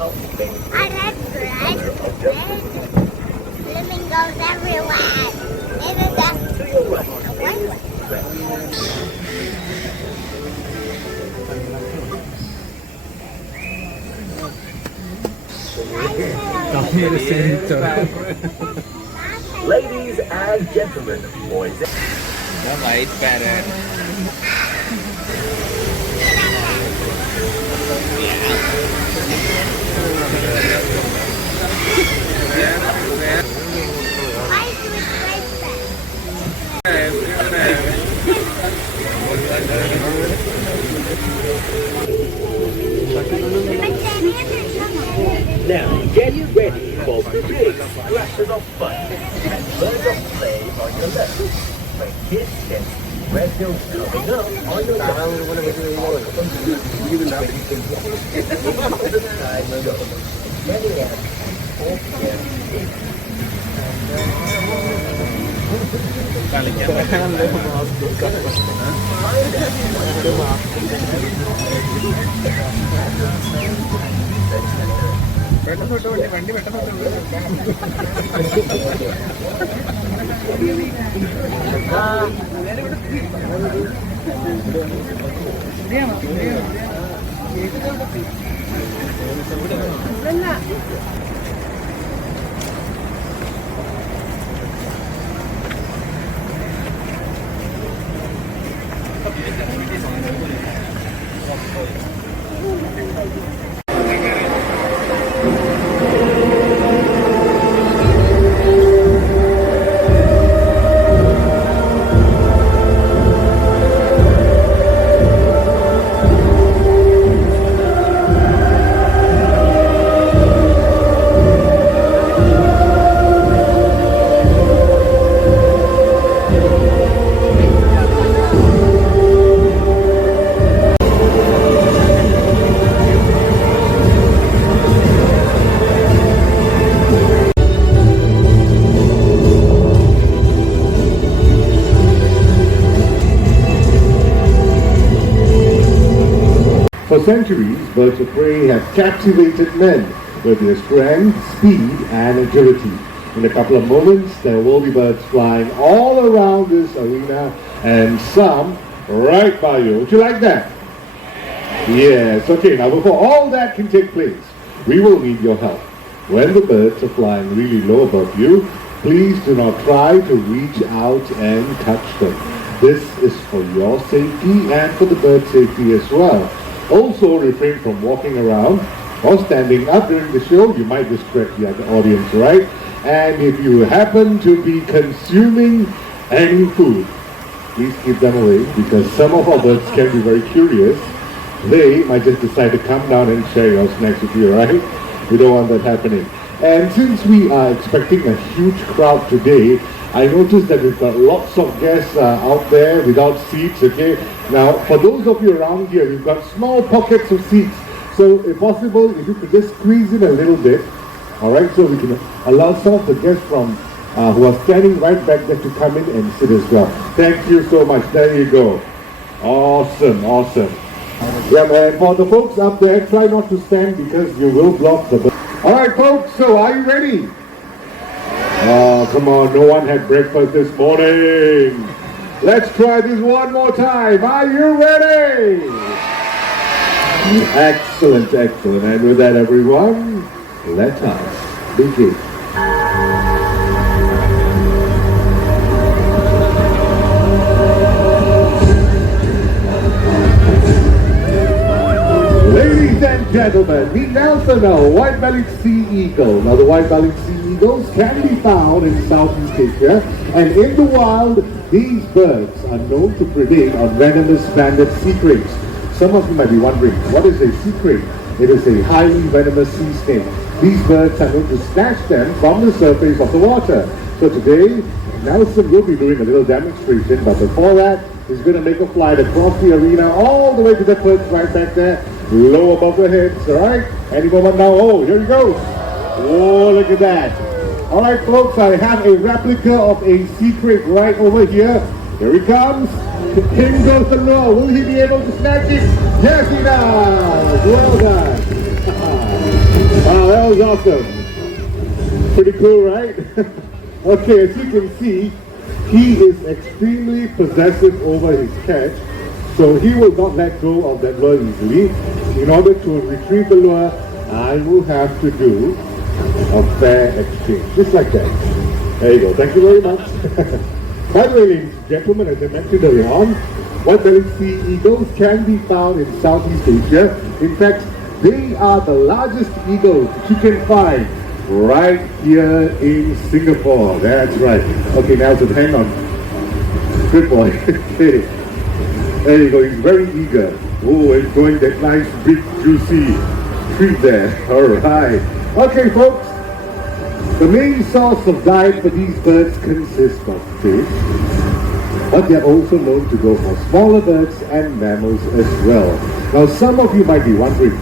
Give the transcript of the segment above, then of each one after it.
I like red. Flamingos everywhere. Even the white one. Ladies and gentlemen, boys. The white parrot. Why do we trace that? Now get ready for big splashes of fun and birds of play on your left. When kids can see red hills coming up on your left. The time goes. Many at 4 p.m. For centuries, birds of prey have captivated men with their strength, speed, and agility. In a couple of moments, there will be birds flying all around this arena and some right by you. Would you like that? Yes. Okay, now before all that can take place, we will need your help. When the birds are flying really low above you, please do not try to reach out and touch them. This is for your safety and for the bird safety as well. Also, refrain from walking around or standing up during the show. You might distract the other audience, right? And if you happen to be consuming any food, please keep them away because some of our birds can be very curious. They might just decide to come down and share your snacks with you, right? We don't want that happening. And since we are expecting a huge crowd today, I noticed that we've got lots of guests out there without seats, okay? Now, for those of you around here, we've got small pockets of seats. So, if possible, if you could just squeeze in a little bit, all right? So we can allow some of the guests from who are standing right back there to come in and sit as well. Thank you so much. There you go. Awesome, awesome. Yeah, man, for the folks up there, try not to stand because you will block the... All right, folks, so are you ready? Oh, come on, no one had breakfast this morning. Let's try this one more time. Are you ready? Excellent, excellent. And with that, everyone, let us begin. Ladies and gentlemen, meet Nelson, a white-bellied sea eagle. Now, the white-bellied sea eagles can be found in Southeast Asia, and in the wild, these birds are known to predate on venomous banded sea crabs. Some of you might be wondering, what is a sea crab? It is a highly venomous sea snake. These birds are known to snatch them from the surface of the water. So today, Nelson will be doing a little demonstration, but before that, he's going to make a flight across the arena all the way to the perch right back there, low above the heads, alright? Any moment now, oh, here he goes. Oh, look at that. Alright folks, I have a replica of a sea crab right over here. Here he comes. In goes the row. Will he be able to snatch it? Yes, he does. Well done. was awesome. Pretty cool, right? Okay, as you can see, he is extremely possessive over his catch, so he will not let go of that lure easily. In order to retrieve the lure, I will have to do a fair exchange, just like that. There you go. Thank you very much. By the way, ladies and gentlemen, as I mentioned earlier on, white-bellied sea eagles can be found in Southeast Asia. In fact, they are the largest eagles that you can find right here in Singapore. That's right. Okay, now to hang on. Good boy. Okay. There you go. He's very eager. Oh, enjoying that nice, big, juicy treat there. All right. Okay, folks. The main source of diet for these birds consists of fish, but they're also known to go for smaller birds and mammals as well. Now, some of you might be wondering,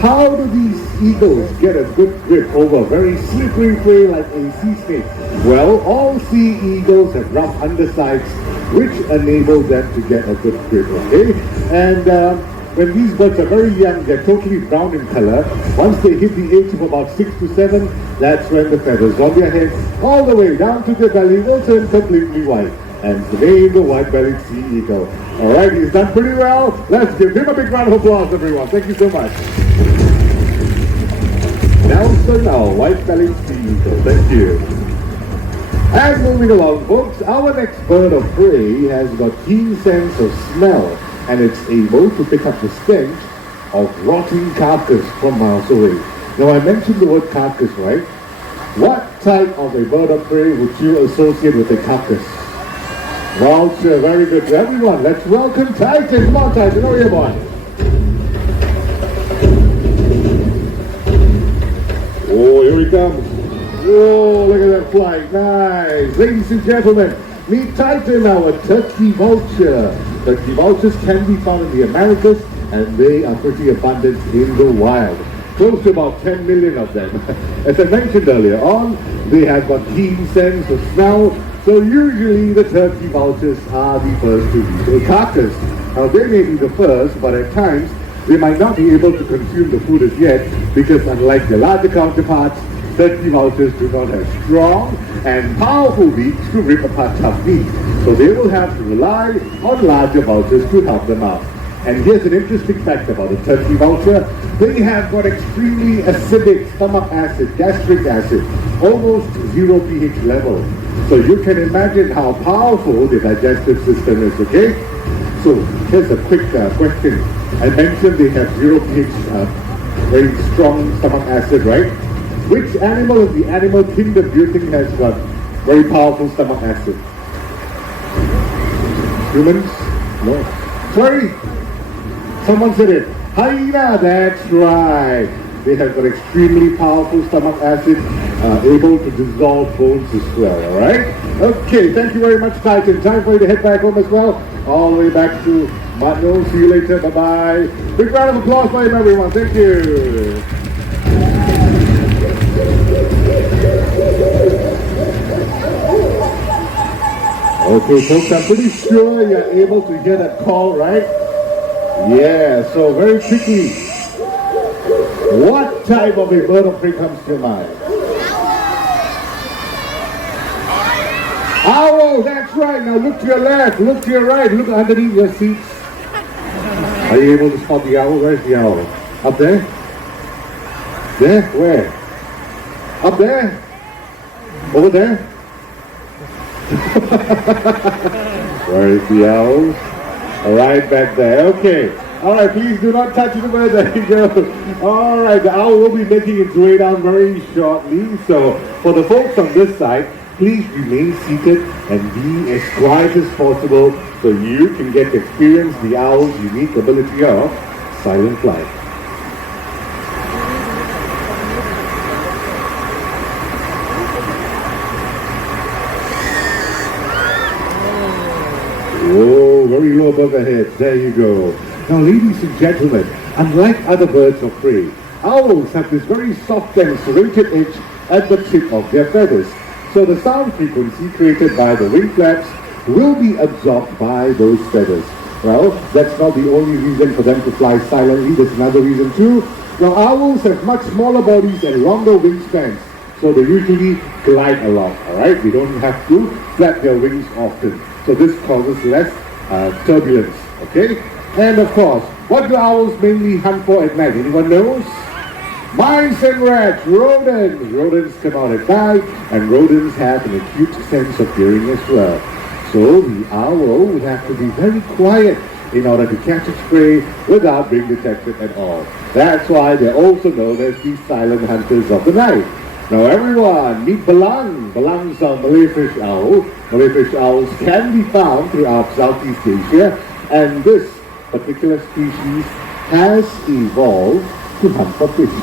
how do these eagles get a good grip over very slippery prey like a sea snake? Well, all sea eagles have rough undersides, which enable them to get a good grip, okay? And when these birds are very young, they're totally brown in color. Once they hit the age of about 6 to 7, that's when the feathers on their heads, all the way down to their belly, will turn completely white. And today, the white-bellied sea eagle. All right, he's done pretty well. Let's give him a big round of applause, everyone. Thank you so much. Now, white-bellied sea eagle. Thank you. And moving along, folks, our next bird of prey has got keen sense of smell, and it's able to pick up the stench of rotting carcass from miles away. Now, I mentioned the word carcass, right? What type of a bird of prey would you associate with a carcass? Vulture, very good. Everyone, let's welcome Titan. Come on, Titan, over here, boy. Oh, here he comes. Whoa, look at that flight. Nice. Ladies and gentlemen, meet Titan, our turkey vulture. Turkey vultures can be found in the Americas, and they are pretty abundant in the wild. Close to about 10 million of them. As I mentioned earlier on, they have got keen sense of smell, so usually the turkey vultures are the first to eat a carcass. Now, they may be the first, but at times, they might not be able to consume the food as yet, because unlike their larger counterparts, turkey vultures do not have strong and powerful beaks to rip apart tough meat. So they will have to rely on larger vultures to help them out. And here's an interesting fact about a turkey vulture. They have got extremely acidic stomach acid, gastric acid, almost 0 pH level. So you can imagine how powerful the digestive system is, okay? So here's a quick question. I mentioned they have 0 pH, very strong stomach acid, right? Which animal in the animal kingdom do you think has got very powerful stomach acid? Humans? No. Sorry? Someone said it. Hyena, that's right. They have got extremely powerful stomach acid, able to dissolve bones as well, alright? Okay, thank you very much, Titan. Time for you to head back home as well. All the way back to Mano. See you later. Bye-bye. Big round of applause for him, everyone. Thank you. Okay, folks, I'm pretty sure you're able to hear that call, right? Yeah, so very quickly, what type of a bird of prey comes to your mind? Owl, that's right. Now look to your left, look to your right, look underneath your seats. Are you able to spot the owl? Where's the owl? Up there? There? Where? Up there? Over there? Where is the owl? Right back there. Okay. Alright, please do not touch the bird. There you go. Alright, the owl will be making its way down very shortly. So, for the folks on this side, please remain seated and be as quiet as possible so you can get to experience the owl's unique ability of silent flight. Whoa, very low above the head. There you go. Now, ladies and gentlemen, unlike other birds of prey, owls have this very soft and serrated edge at the tip of their feathers. So the sound frequency created by the wing flaps will be absorbed by those feathers. Well, that's not the only reason for them to fly silently. There's another reason too. Now, owls have much smaller bodies and longer wingspans, so they usually glide along, alright? They don't have to flap their wings often. So this causes less turbulence, okay? And of course, what do owls mainly hunt for at night? Anyone knows? Mice and rats, rodents. Rodents come out at night, and rodents have an acute sense of hearing as well. So the owl would have to be very quiet in order to catch its prey without being detected at all. That's why they're also known as the silent hunters of the night. Now everyone, meet belang. Belang's a Malay fish owl. Malay fish owls can be found throughout Southeast Asia, and this particular species has evolved to hunt for fish.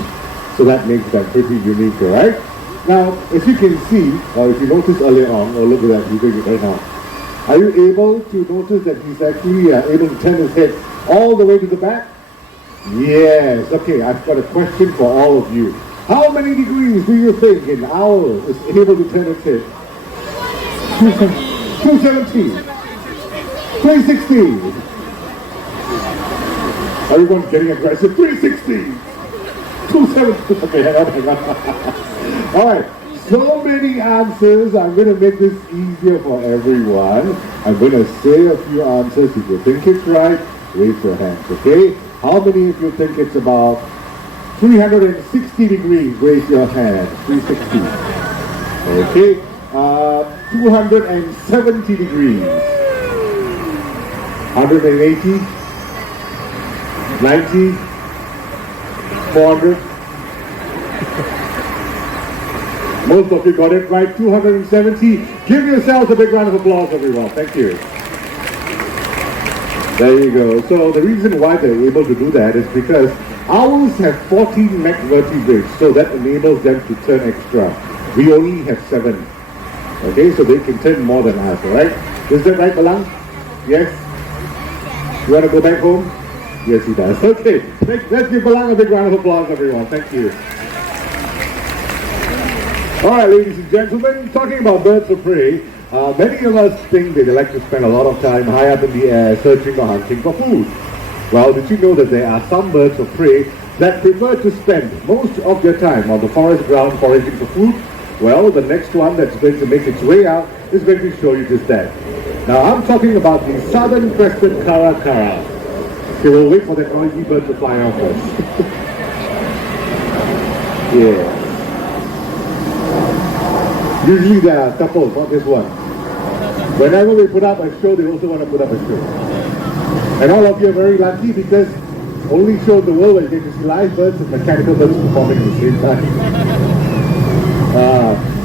So that makes them pretty unique, right? Now, as you can see, or if you noticed earlier on, or look at that, he's doing it right now. Are you able to notice that he's actually able to turn his head all the way to the back? Yes. Okay, I've got a question for all of you. How many degrees do you think an owl is able to turn its head? 270. 360. Everyone's getting aggressive. 360. 270. Okay, hang on. All right. So many answers. I'm going to make this easier for everyone. I'm going to say a few answers. If you think it's right, raise your hands, okay? How many of you think it's about 360 degrees? Raise your hand. 360. Okay. 270 degrees. 180. 90. 400. Most of you got it right. 270. Give yourselves a big round of applause, everyone. Thank you. There you go. So the reason why they're able to do that is because owls have 14 neck vertebrae, so that enables them to turn extra. We only have 7. Okay, so they can turn more than us, alright? Is that right, Balang? Yes? You want to go back home? Yes, he does. Okay, let's give Balang a big round of applause, everyone. Thank you. Alright, ladies and gentlemen, talking about birds of prey, many of us think that they like to spend a lot of time high up in the air searching or hunting for food. Well, did you know that there are some birds of prey that prefer to spend most of their time on the forest ground foraging for food? Well, the next one that's going to make its way out is going to show you just that. Now, I'm talking about the southern crested kara. Okay, we'll wait for that noisy bird to fly off first. Yeah. Usually there are couples, not this one. Whenever we put up a show, they also want to put up a show. And all of you are very lucky because only show in the world where you get to see live birds and mechanical birds performing at the same time.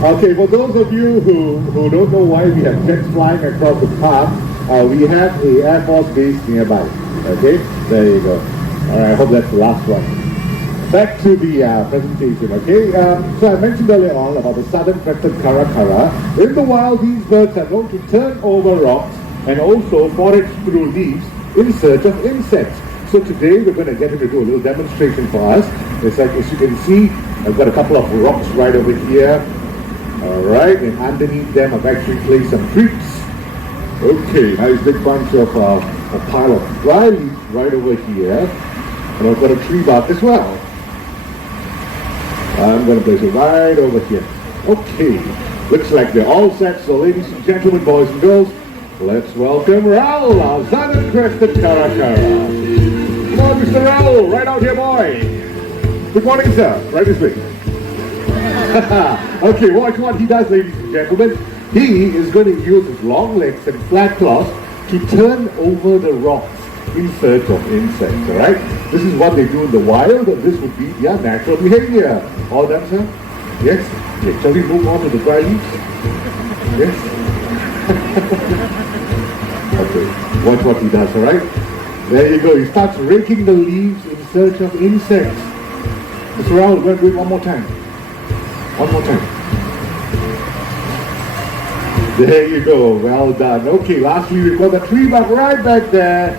Okay, for those of you who don't know why we have jets flying across the park, we have a Air Force base nearby. Okay, there you go. Alright, I hope that's the last one. Back to the presentation, okay? So I mentioned earlier on about the southern crested kara. In the wild, these birds are known to turn over rocks and also forage through leaves in search of insects. So today we're going to get him to do a little demonstration for us. It's like, as you can see, I've got a couple of rocks right over here. Alright, and underneath them I've actually placed some treats. Okay, nice big bunch of a pile of dry leaves right over here. And I've got a tree bark as well. I'm going to place it right over here. Okay, looks like they're all set. So ladies and gentlemen, boys and girls, let's welcome Raul, our southern crested kara. Come on, Mr. Raul, right out here, boy. Good morning, sir. Right this way. Okay, watch what he does, ladies and gentlemen. He is going to use his long legs and flat claws to turn over the rocks in search of insects, alright? This is what they do in the wild, and this would be their natural behavior. All done, sir? Yes? Okay, shall we move on to the dry leaves? Yes? Okay, watch what he does, alright? There you go, he starts raking the leaves in search of insects. Mr. Raul, we're going to do it one more time. One more time. There you go, well done. Okay, lastly we've got the tree bark right back there.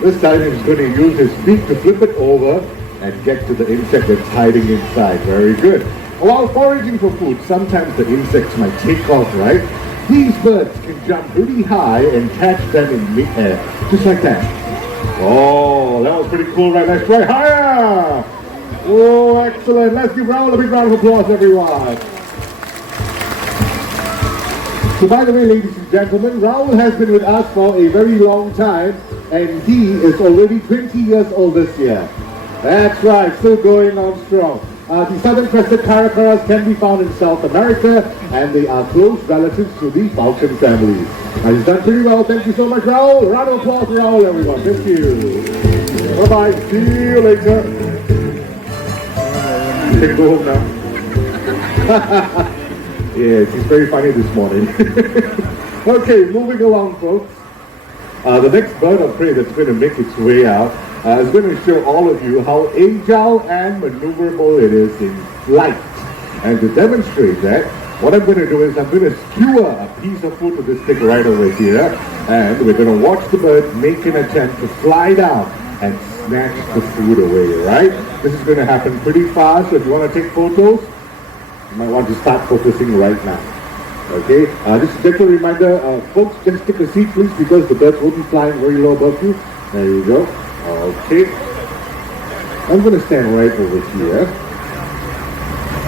This time he's going to use his beak to flip it over and get to the insect that's hiding inside. Very good. While foraging for food, sometimes the insects might take off, right? These birds can jump really high and catch them in mid-air, just like that. Oh, that was pretty cool, right? Let's try higher! Oh, excellent. Let's give Raul a big round of applause, everyone. So by the way, ladies and gentlemen, Raul has been with us for a very long time, and he is already 20 years old this year. That's right, still going on strong. The southern crested caracaras can be found in South America, and they are close relatives to the falcon family. He's done pretty well. Thank you so much, Raul. Round of applause for Raul, everyone. Thank you. Bye-bye. See you later. You can go home now. Yeah, she's very funny this morning. Okay, moving along, folks. The next bird of prey that's going to make its way out is going to show all of you how agile and maneuverable it is in flight. And to demonstrate that, what I'm going to do is I'm going to skewer a piece of food to this stick right over here, and we're going to watch the bird make an attempt to fly down and snatch the food away, right? This is going to happen pretty fast, so if you want to take photos, you might want to start focusing right now. Okay, just a gentle reminder, folks, just take a seat please, because the birds will be flying very low above you. There you go. Okay, I'm going to stand right over here.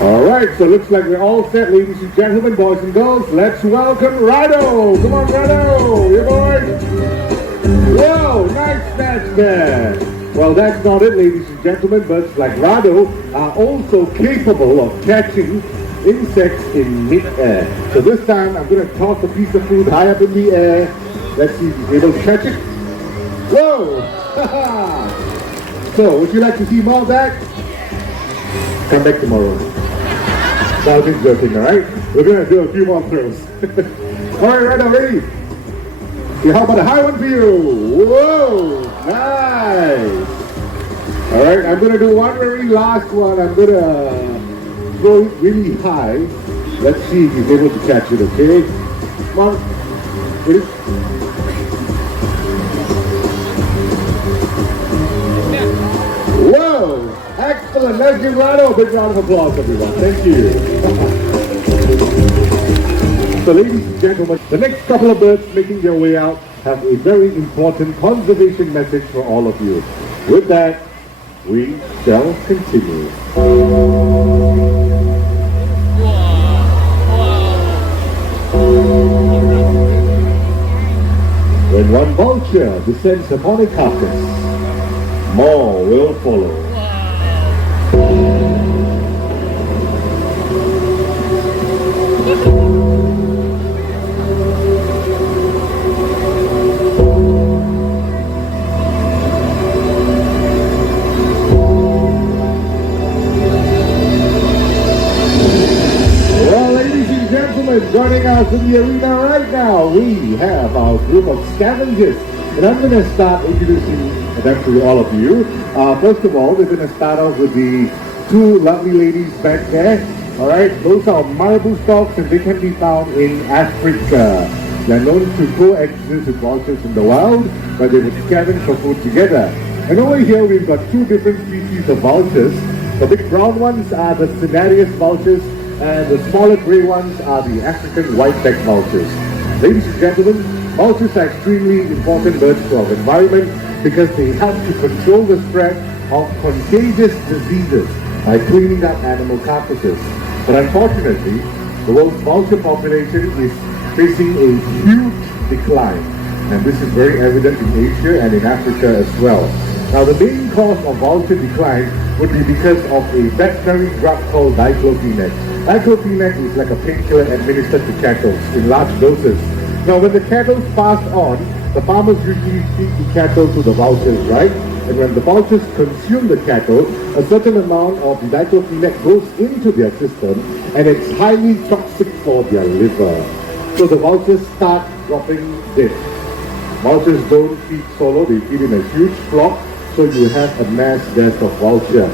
Alright, so looks like we're all set, ladies and gentlemen, boys and girls. Let's welcome Rado. Come on, Rado, you boys. Whoa, nice snatch there. Well, that's not it, ladies and gentlemen. Birds like Rado are also capable of catching insects in mid-air. So this time I'm going to toss a piece of food high up in the air. Let's see if he's able to catch it. Whoa! So, would you like to see more of that? Come back tomorrow. No, I'm just joking, alright? We're going to do a few more throws. Alright, Rado, ready? Okay, how about a high one for you? Whoa! Nice! Alright, I'm going to do one very last one. I'm going to go really high. Let's see if he's able to catch it, okay? Come on. Ready? Whoa! Excellent! Let's give Rado a big round of applause, everyone. Thank you. So ladies and gentlemen, the next couple of birds making their way out have a very important conservation message for all of you. With that, we shall continue. When one vulture descends upon a carcass, more will follow. Joining us in the arena right now, we have our group of scavengers, and I'm going to start introducing them to all of you. First of all, we're going to start off with the two lovely ladies back there. All right, those are marabou storks, and they can be found in Africa. They're known to coexist with vultures in the wild, but they would scavenge for food together. And over here, we've got two different species of vultures. The big brown ones are the Cenarius vultures, and the smaller grey ones are the African white-backed vultures. Ladies and gentlemen, vultures are extremely important birds to our environment because they help to control the spread of contagious diseases by cleaning up animal carcasses. But unfortunately, the world's vulture population is facing a huge decline, and this is very evident in Asia and in Africa as well. Now, the main cause of vulture decline would be because of a veterinary drug called diclofenac. Diclofenac is like a painkiller administered to cattle in large doses. Now, when the cattle pass on, the farmers usually feed the cattle to the vultures, right? And when the vultures consume the cattle, a certain amount of the diclofenac goes into their system, and it's highly toxic for their liver. So the vultures start dropping dead. Vultures don't feed solo, they feed in a huge flock, so you have a mass death of vulture.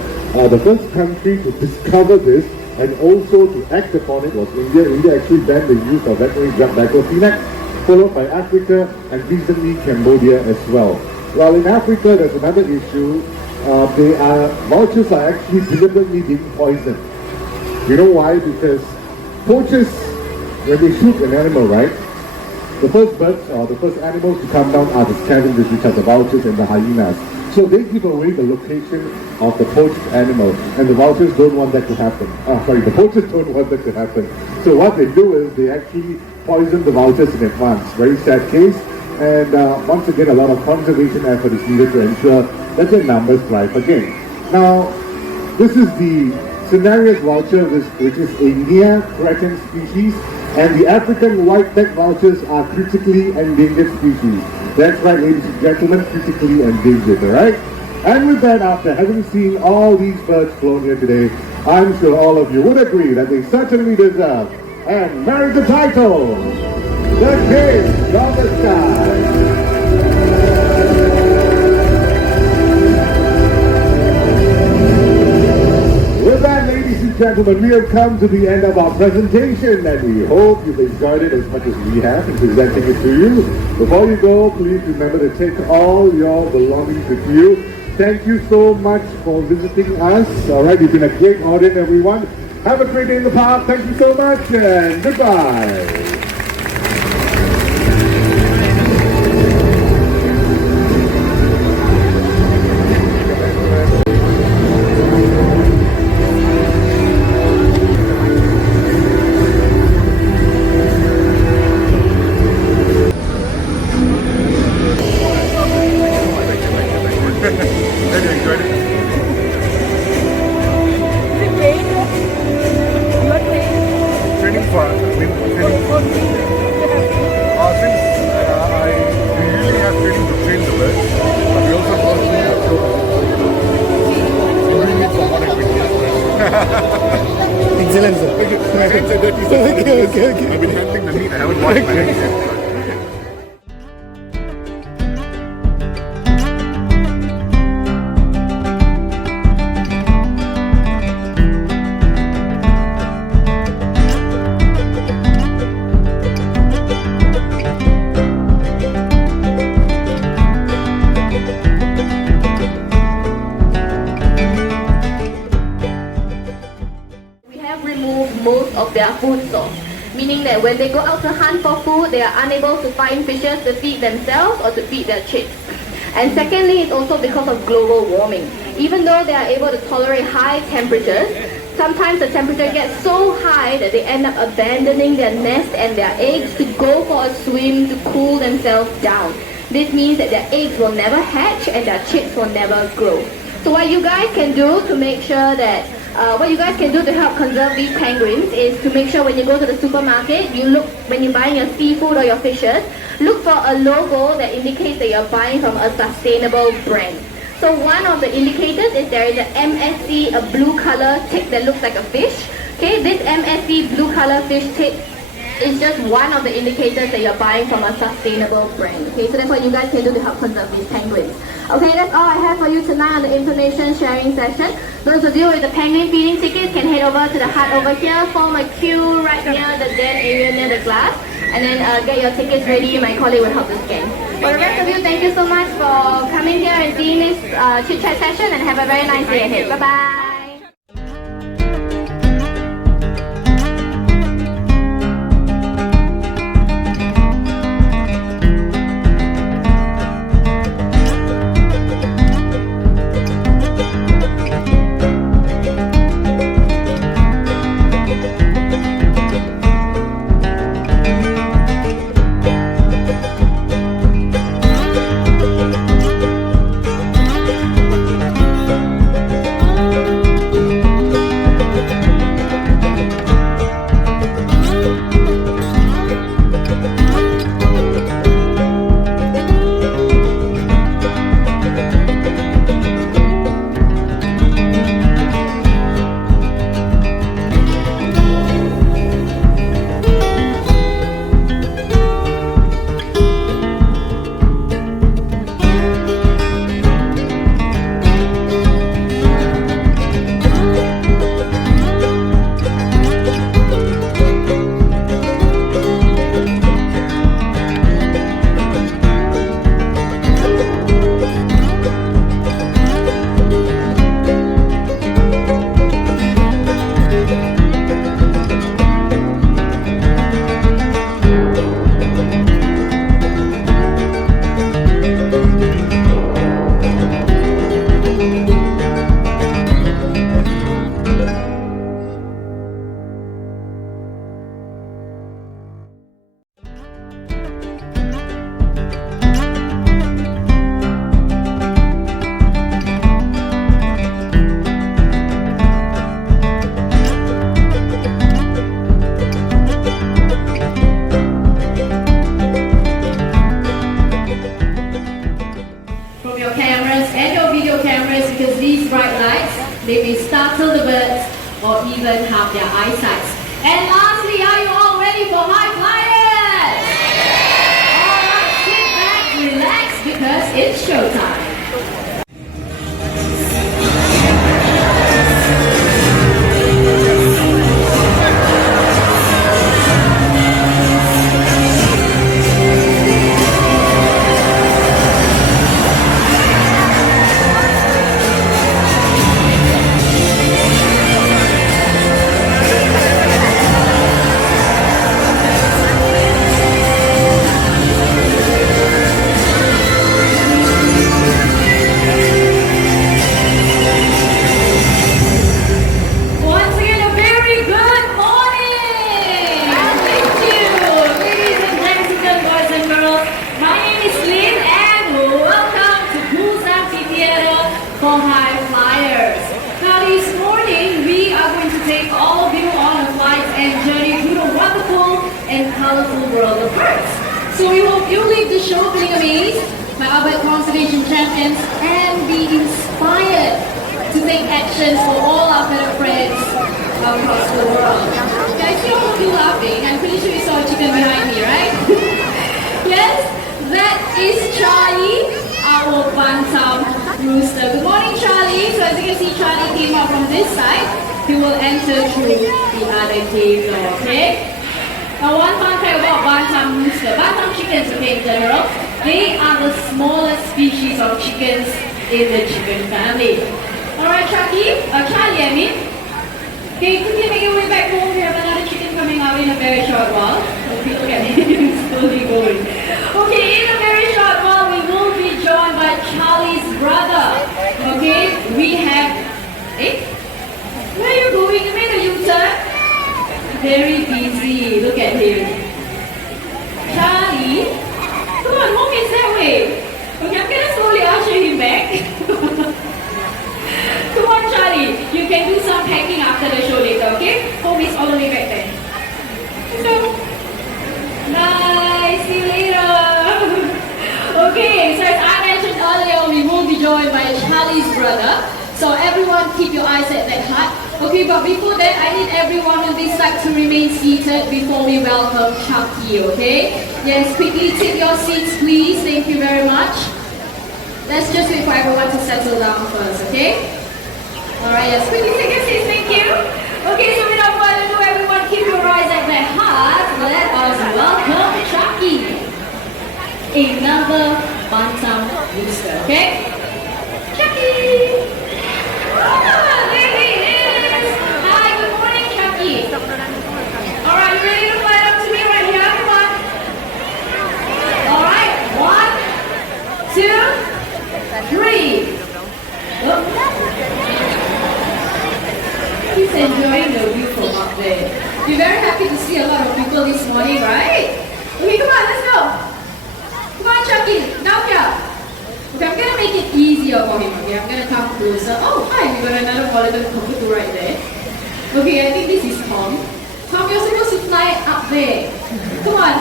The first country to discover this and also to act upon it was India. India actually banned the use of veterinary drug diclofenac, followed by Africa and recently Cambodia as well. While in Africa there's another issue. Vultures are actually deliberately being poisoned. You know why? Because poachers, when they shoot an animal, right, the first birds or the first animals to come down are the scavengers, which are the vultures and the hyenas. So they give away the location of the poached animal, and the vultures don't want that to happen. The poachers don't want that to happen. So what they do is they actually poison the vultures in advance. Very sad case. And once again, a lot of conservation effort is needed to ensure that their numbers thrive again. Now, this is the Cinereus vulture, which is a near-threatened species, and the African white-necked vultures are critically endangered species. That's right, ladies and gentlemen, critically endangered, alright? And with that, after having seen all these birds flown here today, I'm sure all of you would agree that they certainly deserve and merit the title, the King of the Sky. With that, ladies and gentlemen, we have come to the end of our presentation, and we hope you've enjoyed it as much as we have in presenting it to you. Before you go, please remember to take all your belongings with you. Thank you so much for visiting us. All right, you've been a great audience, everyone. Have a great day in the park. Thank you so much, and goodbye. Excellent, sir. Okay. I've been handling the meat. I haven't washed my hands yet. Most of their food source, meaning that when they go out to hunt for food, they are unable to find fishes to feed themselves or to feed their chicks. And secondly, it's also because of global warming. Even though they are able to tolerate high temperatures, sometimes the temperature gets so high that they end up abandoning their nest and their eggs to go for a swim to cool themselves down. This means that their eggs will never hatch and their chicks will never grow. So what you guys can do to make sure that what you guys can do to help conserve these penguins is to make sure when you go to the supermarket, you look, when you're buying your seafood or your fishes, look for a logo that indicates that you're buying from a sustainable brand. So one of the indicators is there is an MSC, a blue color tick that looks like a fish. Okay, this MSC blue color fish tick is just one of the indicators that you're buying from a sustainable brand. Okay, so that's what you guys can do to help conserve these penguins. Okay, that's all I have for you tonight on the information sharing session. Those of you with the penguin feeding tickets can head over to the hut over here, form a queue right near the den area near the glass, and then get your tickets ready. My colleague will help you scan. For the rest of you, thank you so much for coming here and seeing this chit-chat session, and have a very nice day ahead. Bye-bye. even have their eyesight. And lastly, are you all ready for high flyers? Alright, sit back, relax, because it's showtime. Once again, a very good morning! Thank you! Ladies and gentlemen, boys and girls, my name is Lynn and welcome to Busan Theater for High Flyers. Now this morning, we are going to take all of you on a flight and journey through the wonderful and colorful world of birds. So we hope you leave the show feeling amazed by our conservation champions and be inspired to take actions for all our better friends across the world. Guys, you all be laughing. I'm pretty sure you saw a chicken behind me, right? Yes, that is Charlie, our bantam rooster. Good morning, Charlie. So as you can see, Charlie came out from this side. He will enter through the other cave door, okay? Now one fun fact about bantam rooster. Bantam chickens, okay, in general, they are the smallest species of chickens in the chicken family. Alright, Charlie, I mean. Okay, quickly make your way back home. We have another chicken coming out in a very short while. Okay, look at him slowly going. Okay, in a very short while, we will be joined by Charlie's brother. Okay, we have... Where are you going? You made a U-turn? Very busy. Look at him. Charlie, come on, home is that way. Okay, I'm gonna slowly usher him back. Come on, Charlie. You can do some packing after the show later, okay? Home is all the way back there. So, bye. See you later. Okay, so as I mentioned earlier, we will be joined by Charlie's brother. So everyone keep your eyes at that hut. Okay, but before that, I need everyone on this side to remain seated before we welcome Chucky, okay? Yes, quickly take your seats, please. Thank you very much. Let's just wait for everyone to settle down first, okay? Alright, yes, quickly take your seats, thank you. Okay, so without further ado, everyone keep your eyes at that hut. Let us welcome Chucky. Another bantam rooster, okay? Chucky! Ah, there he is! Hi, good morning, Chucky. Alright, you ready to fly up to me right here? Come on. Alright, 1, 2, 3. Look. He's enjoying the view from up there. You're very happy to see a lot of people this morning, right? Okay, come on, let's go. Come on, Chucky, down here. Okay, I'm gonna make it easier for him. Okay, I'm gonna come closer. Oh, hi, we got another volatile cockatoo right there. Okay, I think this is Tom. Tom, you're supposed to fly up there. Come on.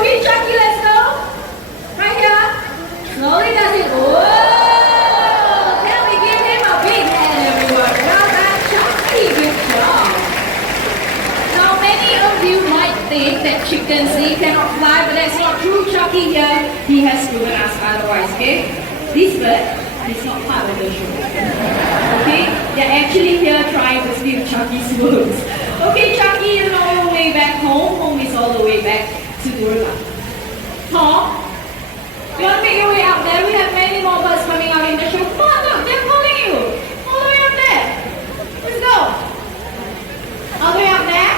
Okay, Chucky, let's go. Right here. Slowly does it. Whoa! Can we give him a big hand, everyone? Well done, Chucky. Good job. Now, many of you might think that chickens, they cannot fly, but that's not true. Chucky here, he has proven us otherwise, okay? This bird is not part of the show. Okay? They're actually here trying to steal Chucky's words. Okay, Chucky, you're on your way back home. Home is all the way back to Durga. Tom, you want to make your way out there? We have many more birds coming out in the show. Come on, look, they're calling you. All the way up there. Let's go. All the way up there?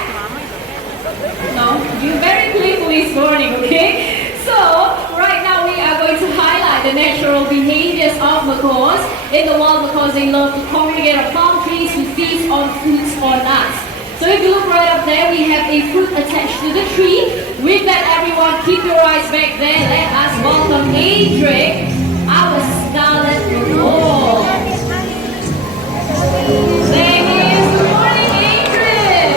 No, you're very playful this morning, okay? So, right now we are going to highlight the natural behaviors of macaws in the wild because they love to congregate on palm trees to feast on fruits or nuts. So if you look right up there, we have a fruit attached to the tree. With that, everyone, keep your eyes back there. Let us welcome Adric, our scarlet macaw. There he is. Good morning, Adric.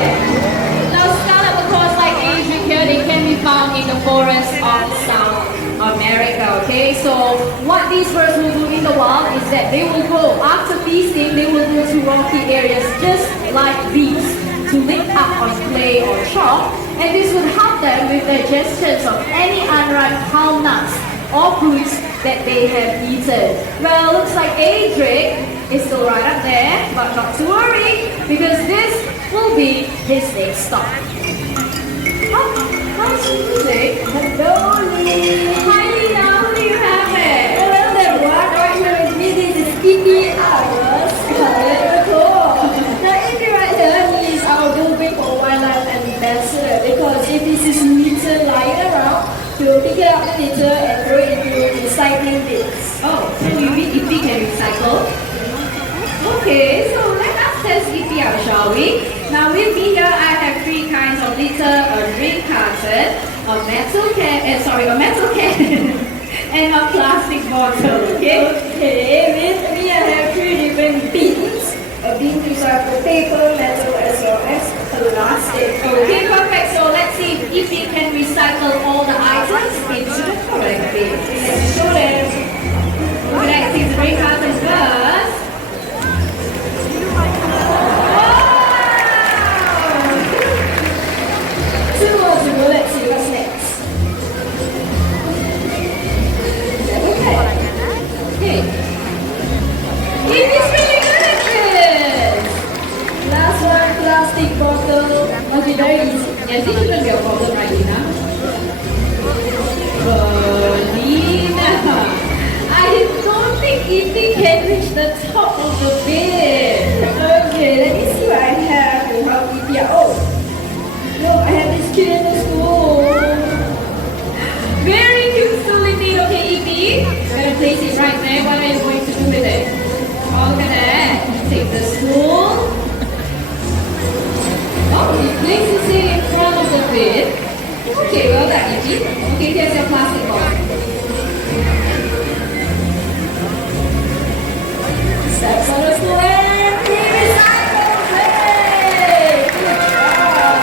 Now, scarlet macaws like Adric here, they can be found in the forests of South America, okay? So what these birds will do in the wild is that they will go, after feasting, they will go to rocky areas just light beads to lick up on clay or chalk, and this would help them with the gestures of any unripe palm nuts or fruits that they have eaten. Well, looks like Adric is still right up there, but not to worry, because this will be his next stop. How's music? Hello, Lee. Hi Lina, who do you have there? Hello there, what are you with me? This is Ibi Hours. Very cool. Now, Ibi right here, he is our Building for Wildlife Ambassador, because if this is litter lying around, he will pick it up the litter and throw it into recycling bins. Oh, so you mean Ipi can recycle? Okay, so let us test Ipi out, shall we? Now with me here, I have 3 kinds of litter: a drink carton, a metal can, and a plastic bottle. Okay. Okay, with me I have 3 different bins. A bin to recycle paper, metal, as well as plastic. Okay, perfect. So let's see if Ipi can recycle all the items into the correct bin. Let's show them. Okay, let's see the drink carton first. Two more to go. Let's see what's next. Okay. Okay. Ipi's really good at this. Last one, plastic bottle. Okay, very easy. Yes, this shouldn't be a problem, right, Lina? Lina, I don't think Ipi can reach the top of the bin. Okay, let me see what I have to help you here. Oh, no, I have this kid in the school. Very cute stool indeed. Okay, Ipi, I'm gonna place it right there. What are you going to do with it? Oh, look at that. Take the stool. Oh, he places it in front of the bin. Okay, well done, Ipi. Okay, here's your plastic bottle. Steps on the stool and recycle. Hey! Good job.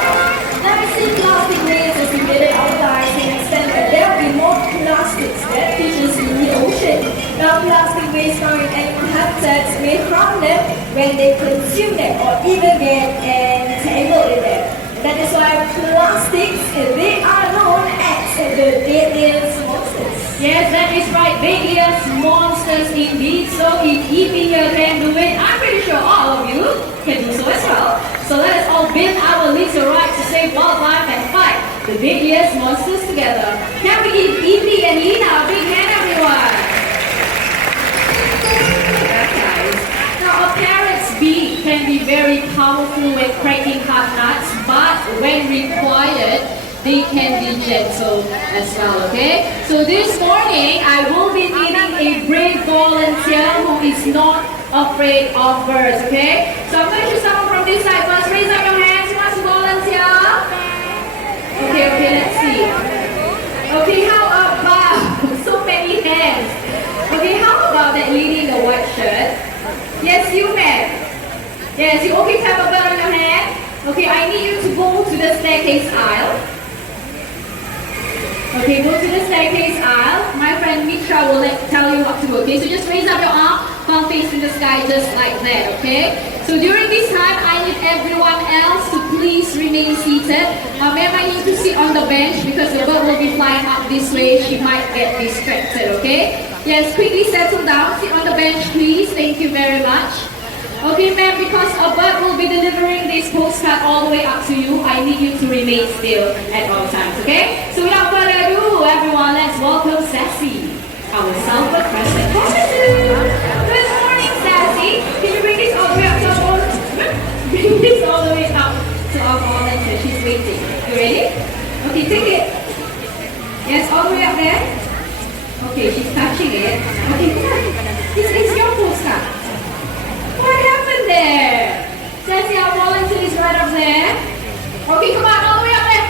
Now we see plastic waste as we get it out lives and extend that there will be more plastics that fishes in the ocean. Now plastic waste found in animal habitats may harm them when they consume them or even get entangled in them. That is why plastics, they are known as the deadliest monsters. Yes, that is right. Deadliest monsters indeed. So if Ipi here can do it, I'm pretty sure all of you can do so as well. So let us all bend our litter right to save wildlife and fight the deadliest monsters together. Can we give Ipi and Lina a big hand, everyone? That's nice. Now, a parrot's beak can be very powerful when cracking hard nuts, but when required, they can be gentle as well, okay? So this morning, I will be needing a brave volunteer who is not afraid of birds, okay? So I'm going to choose someone from this side first. Raise up your hands. Who wants to volunteer? Okay, let's see. Okay, how about, so many hands. Okay, how about that lady in the white shirt? Yes, you ma'am. Yes, you always have a bird on your hand. Okay, I need you to go to the staircase aisle. Okay, go to the staircase aisle. My friend Mitra will tell you what to do. Okay, so just raise up your arm, palm facing the sky just like that, okay? So during this time, I need everyone else to please remain seated. Ma'am, I need to sit on the bench because the bird will be flying up this way. She might get distracted, okay? Yes, quickly settle down. Sit on the bench, please. Thank you very much. Okay, ma'am, because a bird will be delivering this postcard all the way up to you, I need you to remain still at all times, okay? So without further ado, everyone, let's welcome Sassy, our self-requested cockatoo. Good morning, Sassy. Can you bring this all the way up to our volunteer? Bring this all the way up to our volunteer. She's waiting. You ready? Okay, take it. Yes, all the way up there. Okay, she's touching it. Okay, come on. This is your postcard. What happened there? Sassy, our volunteer is right up there. Okay, come on, all the way up there.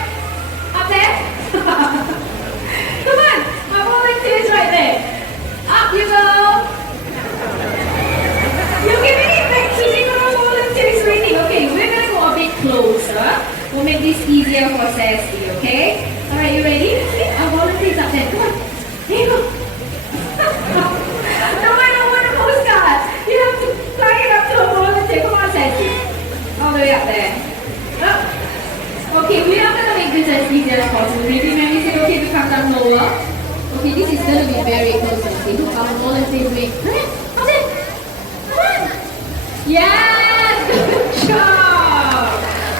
Up there. Come on, our volunteer is right there. Up you go. You're giving it back to me when our volunteer is waiting. Okay, we're going to go a bit closer. We'll make this easier for Sassy, okay? Alright, you ready? Our volunteer is up there. Come on. Here you go. No, I don't want a postcard. You have to fly it up to a volunteer. Come on, Sassy. All the way there. Okay, we are going to make this as easy as possible. Ready, man? Is it okay to come down lower? Okay, this is going to be very close. Okay, look, our volunteers doing. How's it? Come on. Yes, good job.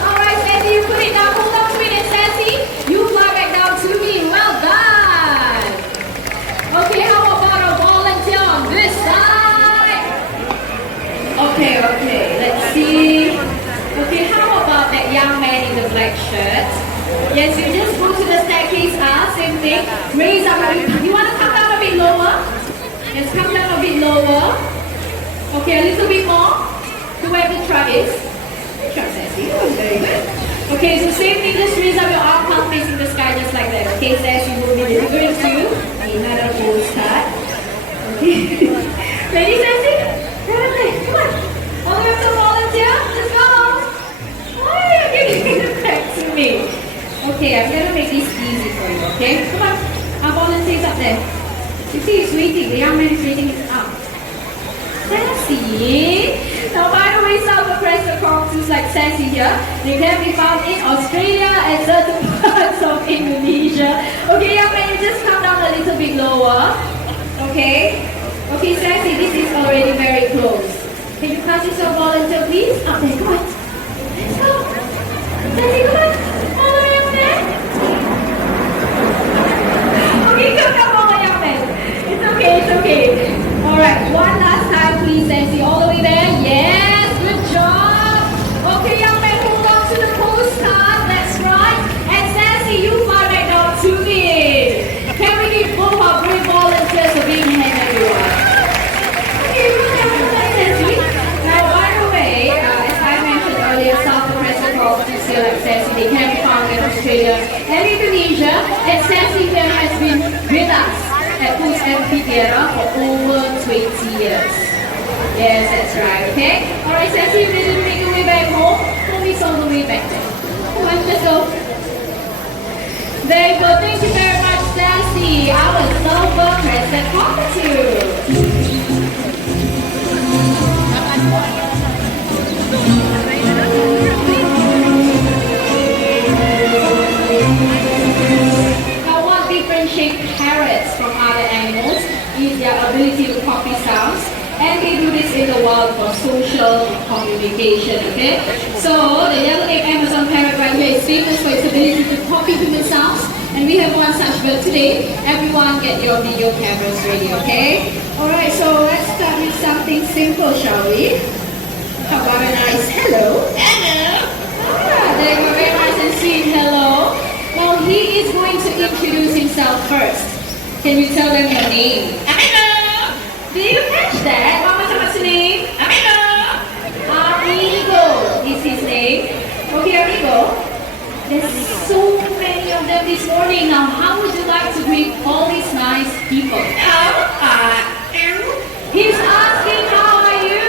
All right, Sandy, you put it down. Hold on to it, and Sandy, you fly back down to me. Well done. Okay, how about a volunteer on this side? Okay, let's see. Okay, how about that young man in the black shirt? Yes, you just go to the staircase up, same thing. Raise up. You want to come down a bit lower? Yes, come down a bit lower. Okay, a little bit more. To where the truck is. The truck says you. Very good. Okay, so same thing, just raise up your arm, palm facing the sky just like that. Okay, Sassy will be delivering to you. Another postcard. Okay. Ready, Sassy? Come on. All of you volunteer? Let's go. Why are you giving it back to me? Okay, I'm gonna make this easy for you, okay? Come on. Our volunteer's up there. You see, he's waiting. The young man is waiting his arm. Sassy. Now, by the way, some of the pressure cockatoos like Sassy here, they can be found in Australia and certain parts of Indonesia. Okay, young man, you just come down a little bit lower. Okay? Okay, Sassy, this is already very close. Can you pass this your volunteer, please? Up there, come on. Let's go. Sassy, come on. All the way up there. Okay, come down, all the young man. It's okay. Alright, one last time, please, Sassy. All the way there. Yes, good job. Okay, young man, hold on to the postcard. That's right. And Sassy, you fly back down to me. Can we give both our brave volunteers a big hand, everyone? Okay, we're going to have Sassy. Now, by the way, as I mentioned earlier, South Africa cockatoos here like Sassy, they can be found in Australia and Indonesia. And Sassy here has been with us at Coast Amphitheatre for over 20 years. Yes, that's right, okay? Alright, Sassy, you didn't make your way back home. Please all the way back there. Come on, let's go. There you go. Thank you very much, Sassy, our silver crescent cockatoo. Now, what differentiates parrots from other animals is their ability to copy sounds, and they do this in the wild for social communication, okay? So, the yellow-necked Amazon parrot right here is famous for its ability to copy human sounds, and we have one such bird today. Everyone get your video cameras ready, okay? Alright, so let's start with something simple, shall we? How about a nice hello? Hello! Ah, there you go, very nice and sweet hello. Now, he is going to introduce himself first. Can you tell them your name? Amigo! Do you catch that? What's your name? Amigo! Amigo is his name. Okay, Amigo. There's so many of them this morning. Now, how would you like to greet all these nice people? He's asking, how are you?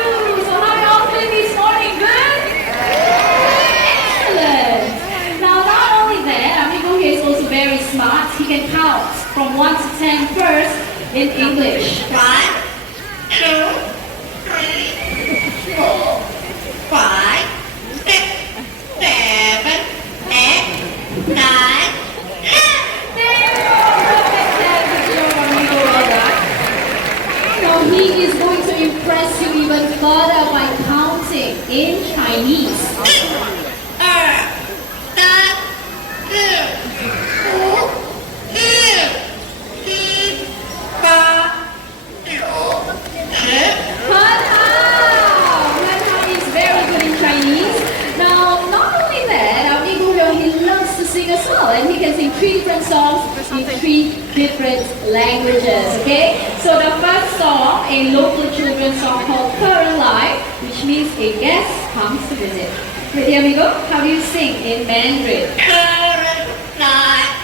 So how are you all feeling this morning? Good? Excellent. Now, not only that, Amigo here is also very smart. He can count from 1 to 10 first in English. 1, 2, 3, 4, 5, 6, 7, 8, 9, 10. There you go. Good job, Amigo. Well done. Now he is going to impress you even further by counting in Chinese. 1, 2, 3, 4, 5, 6, 7, 8, 9, 10. Is very good in Chinese. Now, not only that, Amigo he loves to sing as well, and he can sing 3 different songs in 3 different languages. Okay, so the first song, a local children's song called Current Life, which means a guest comes to visit. Ready, Amigo? How do you sing in Mandarin? Current life,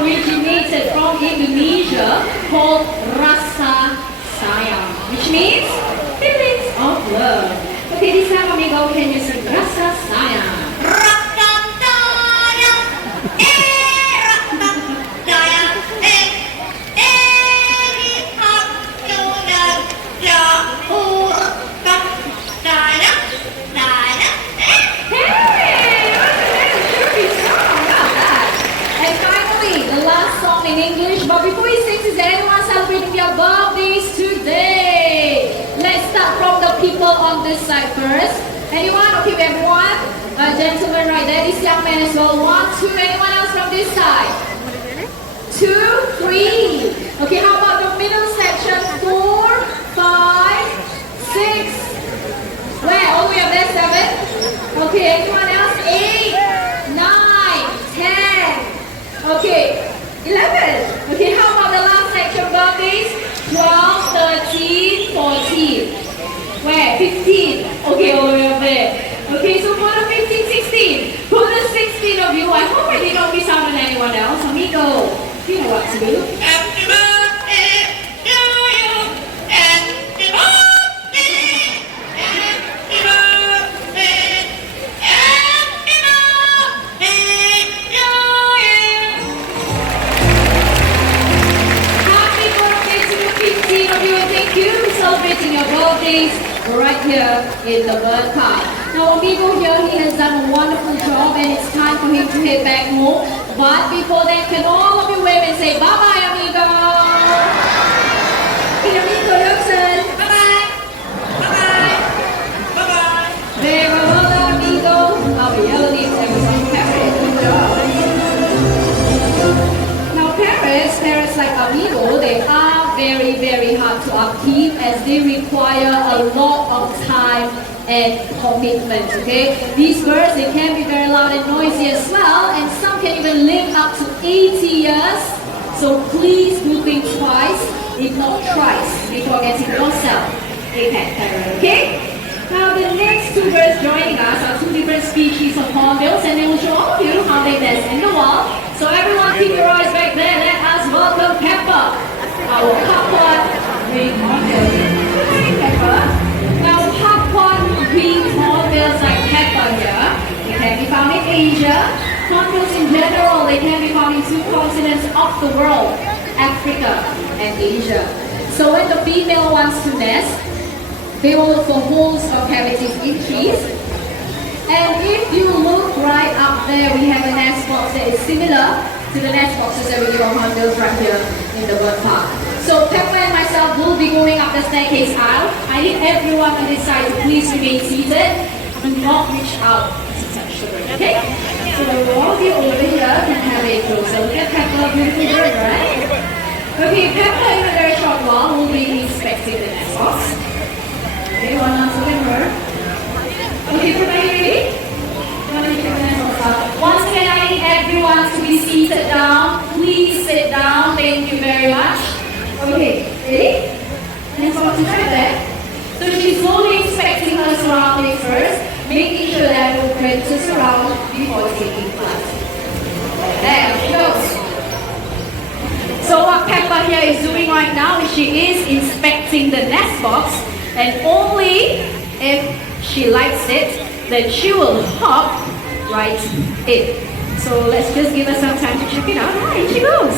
originated from Indonesia called Rasa Sayang, which means Ladies and amigo, can you sing Rasa Sayang? In English, but before he sings, is there anyone celebrating their birthdays today? Let's start from the people on this side first. Anyone? Okay, everyone. Gentleman right there, this young man as well. 1, 2. Anyone else from this side? 2, 3. Okay, how about the middle section? 4, 5, 6. Where? All the way up there, 7. Okay, anyone else? 8, 9, 10. Okay. 11. Okay, how about the last section birthdays? 12, 13, 14. Where? 15. Okay, all the way up there. Okay, so for the 15, 16. For the 16 of you, I hope I did not miss out on anyone else. Amigo, you know what to do. Happy birthday to you. Happy birthday. Happy birthday. Happy birthday to you. Happy birthday to the 15 of you, and thank you for celebrating your birthdays right here in the bird park. Now, Amigo here, he has done a wonderful job, and it's time for him to head back home. But before that, can all of you wave and say bye-bye, Amigo? Okay, Amigo, listen. Bye-bye. Bye-bye. Bye-bye. Very well, Amigo. Our yellow leaves everything parrot. Good job. Now, parrots like Amigo, they are very, very hard to upkeep as they require a lot of time and commitment, okay? These birds, they can be very loud and noisy as well, and some can even live up to 80 years. So please do think twice, if not thrice, before getting yourself a pet parrot, okay? Now the next two birds joining us are two different species of hornbills, and they will show all of you how they nest in the wild. So everyone keep your eyes back there. Let us welcome Pepper, our popcorn green hornbill. Good morning, Pepper. Now popcorn green hornbills like Pepper here, they can be found in Asia. Hornbills in general, they can be found in 2 continents of the world, Africa and Asia. So when the female wants to nest, they will look for holes or cavities in trees. And if you look right up there, we have a nest box that is similar to the nest boxes that we give our hornbills right here in the bird park. So Pepper and myself will be going up the staircase aisle. I need everyone on this side to please remain seated. Do not reach out to touch the bird, okay? So all of you over here can have a closer look at Pepper, beautiful bird, right? Okay, Pepper in a very short while will be inspecting the nest box. Okay, one last look at her. Okay, Pepper, are you ready? Once again, I need everyone to be seated down. Please sit down. Thank you very much. Okay, ready? Next box is right there. So she's slowly inspecting her surroundings first, making sure there are no predators around before taking flight. There she goes. So what Pepper here is doing right now is she is inspecting the nest box, and only if she likes it, then she will hop right in. So let's just give her some time to check it out. Ah, here she goes.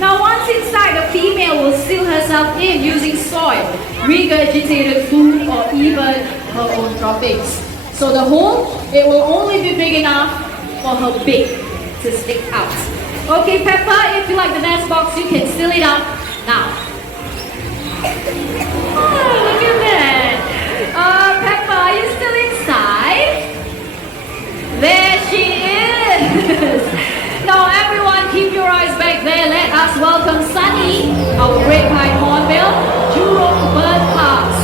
Now once inside, the female will seal herself in using soil, regurgitated food, or even her own droppings. So the hole, it will only be big enough for her beak to stick out. Okay, Pepper, if you like the nest box, you can seal it up now. Oh, look at that. Pepper, are you still inside? There she is. Now everyone keep your eyes back there. Let us welcome Sunny, our great white hornbill, Jurong Bird Park's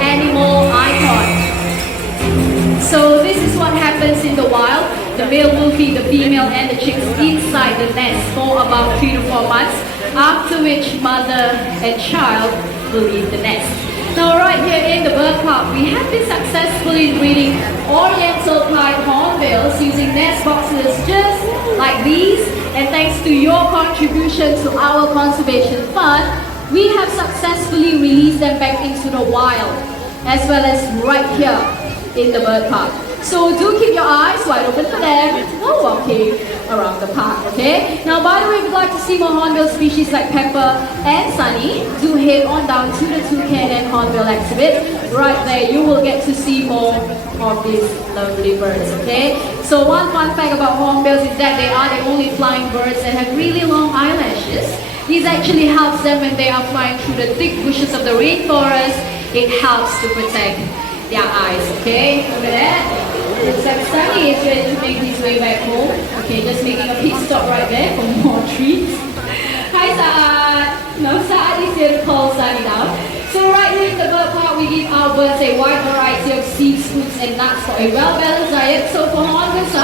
animal icon. So this is what happens in the wild. The male will feed the female and the chicks inside the nest for about 3 to 4 months, after which mother and child will leave the nest. Now right here in the bird park, we have been successfully breeding oriental pied hornbills using nest boxes just like these, and thanks to your contribution to our conservation fund, we have successfully released them back into the wild, as well as right here in the bird park. So do keep your eyes wide open for them while walking around the park, okay? Now, by the way, if you'd like to see more hornbill species like Pepper and Sunny, do head on down to the Toucan and Hornbill exhibit. Right there, you will get to see more of these lovely birds, okay? So one fun fact about hornbills is that they are the only flying birds that have really long eyelashes. This actually helps them when they are flying through the thick bushes of the rainforest. It helps to protect their eyes, okay? Look at that. Looks like Sunny is ready to make his way back home. Okay, just making a pit stop right there for more treats. Hi Saad! No, Saad is here to call Sunny down. So right here in the bird park, we give our birds a wide variety of seeds, fruits and nuts for a well-balanced diet. So for hornbills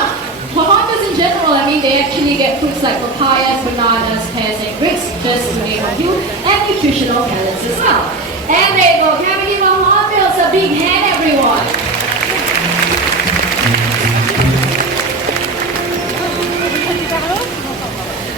in general, I mean, they actually get fruits like papayas, bananas, pears and grapes, just to name a few, and nutritional pellets as well. And there you go. Can we give our hornbills a big hand, everyone?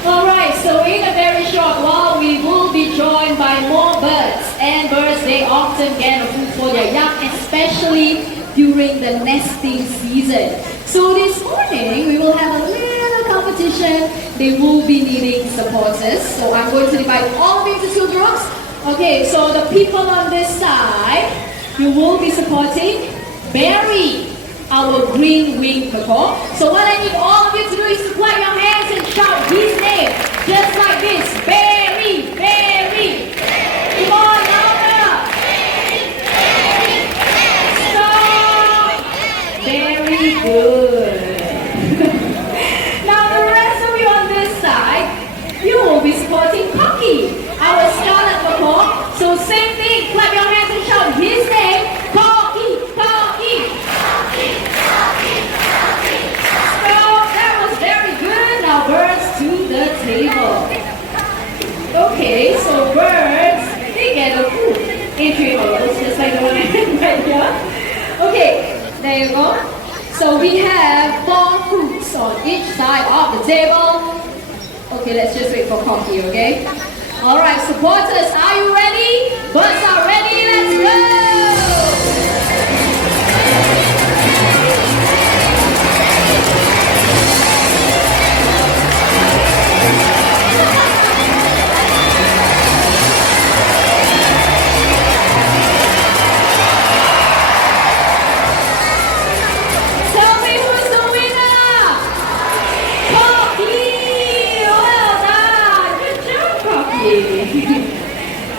Alright, so in a very short while we will be joined by more birds. And birds, they often get a food for their young, especially during the nesting season. So this morning we will have a little competition. They will be needing supporters. So I'm going to divide all of you into 2 groups. Okay, so the people on this side, you will be supporting Barry, our green-winged macaw. So what I need all of you to do is to clap your hands and shout his name, just like this. Barry, Barry. Come on, louder. Stop. Very good. Now the rest of you on this side, you will be supporting Cocky, our scarlet macaw. So same thing, clap your hands and shout his name. Cocky, Cocky. Birds to the table. Okay, so birds, they get a food in 3 holes, just like the one I did right here. Okay, there you go. So we have 4 fruits on each side of the table. Okay, let's just wait for coffee, okay? Alright, supporters, are you ready? Birds are ready, let's go!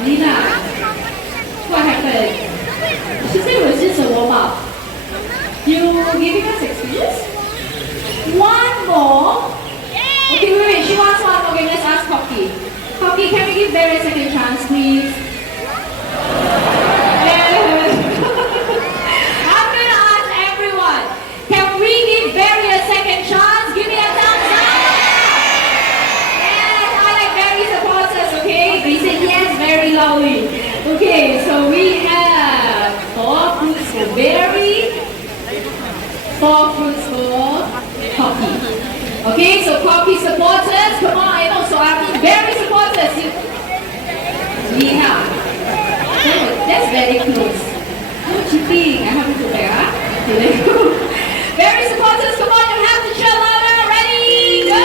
Lina, what happened? She said it was just a warm-up. You giving us excuses? One more? Okay, wait, she wants one more. Okay, let's ask Poppy. Poppy, can we give Barry a second chance, please? I'm gonna ask everyone. Can we give Barry a second chance? Give me a thumbs up. Yes, I like Barry supporters, okay? They said yes very loudly. Okay, so we have 4 fruits for Barry, 4 fruits for Poppy. Okay, so Poppy supporters, come on, I know, so I mean Barry supporters. Lina. Oh, that's very close. No cheating. I have to do that. Okay, let's go. Barry supporters, come on, you have to cheer louder. Ready, go!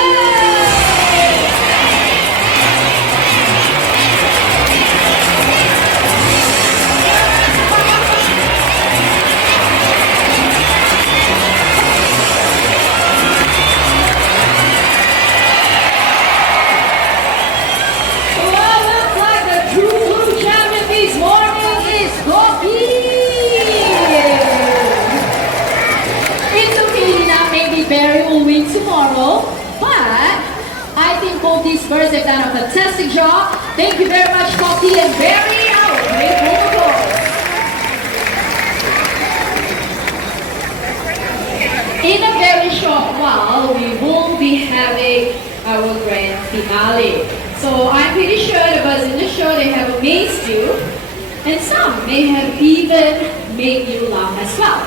Barry will win tomorrow, but I think both these birds have done a fantastic job. Thank you very much, Poppy and Barry. Our great vocals. In a very short while, we will be having our grand finale. So I'm pretty sure the birds in the show, they have amazed you, and some may have even made you laugh as well.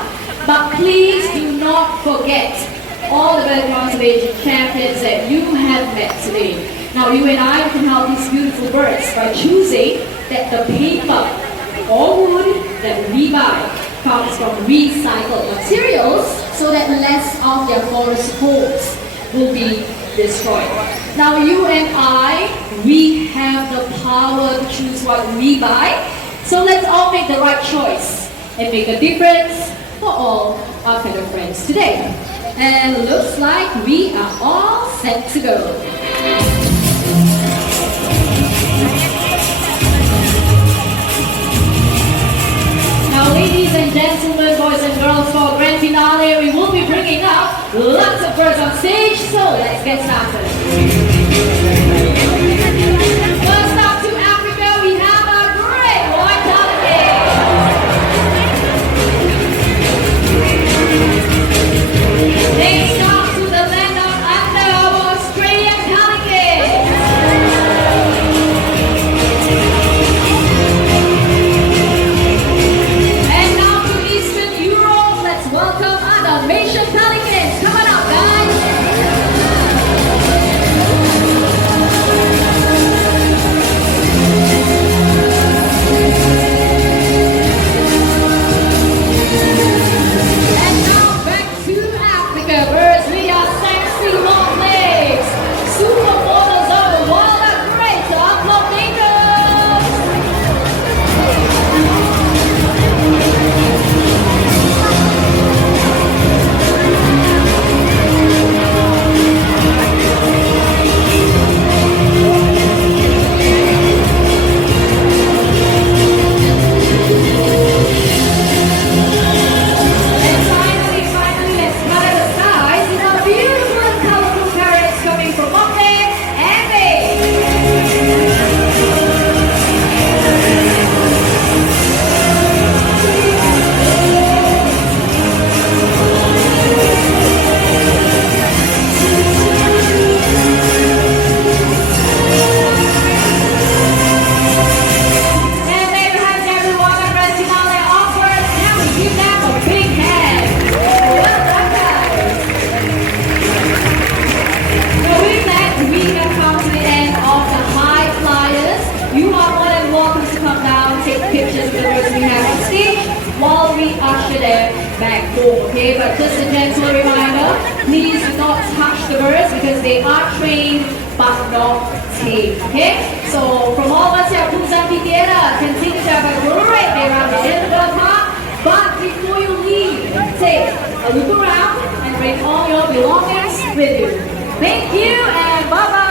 But please do not forget all the bird conservation champions that you have met today. Now you and I can help these beautiful birds by choosing that the paper or wood that we buy comes from recycled materials so that less of their forest homes will be destroyed. Now you and I, we have the power to choose what we buy. So let's all make the right choice and make a difference for all our fellow friends today. And looks like we are all set to go. Now ladies and gentlemen, boys and girls, for grand finale, we will be bringing up lots of birds on stage, so let's get started. First up to Africa, we have a great white pelican. Next up to the land of under, Australian pelican. And now to Eastern Europe, let's welcome our Dalmatian pelicans. Come on up, guys. And now back to Africa, birds. We are sexy long legs. Supermodels of the world are great uploaders. And finally, let's color the skies in our beautiful and colorful parrots coming from Monday and Bay. And there you have it, everyone. Our grand finale onwards. Now we give them a big hand. Well done, guys. Now with that, we have come to the end of the high flyers. You are more than welcome to come down, take pictures with the birds we have on stage while we usher them back home, okay? But just a gentle reminder, please do not touch the birds because they are trained but not tamed, okay? So from all of us here at Busan Theater, continue to have a great day around the end of the park. But before you leave, take a look around and bring all your belongings with you. Thank you and bye-bye.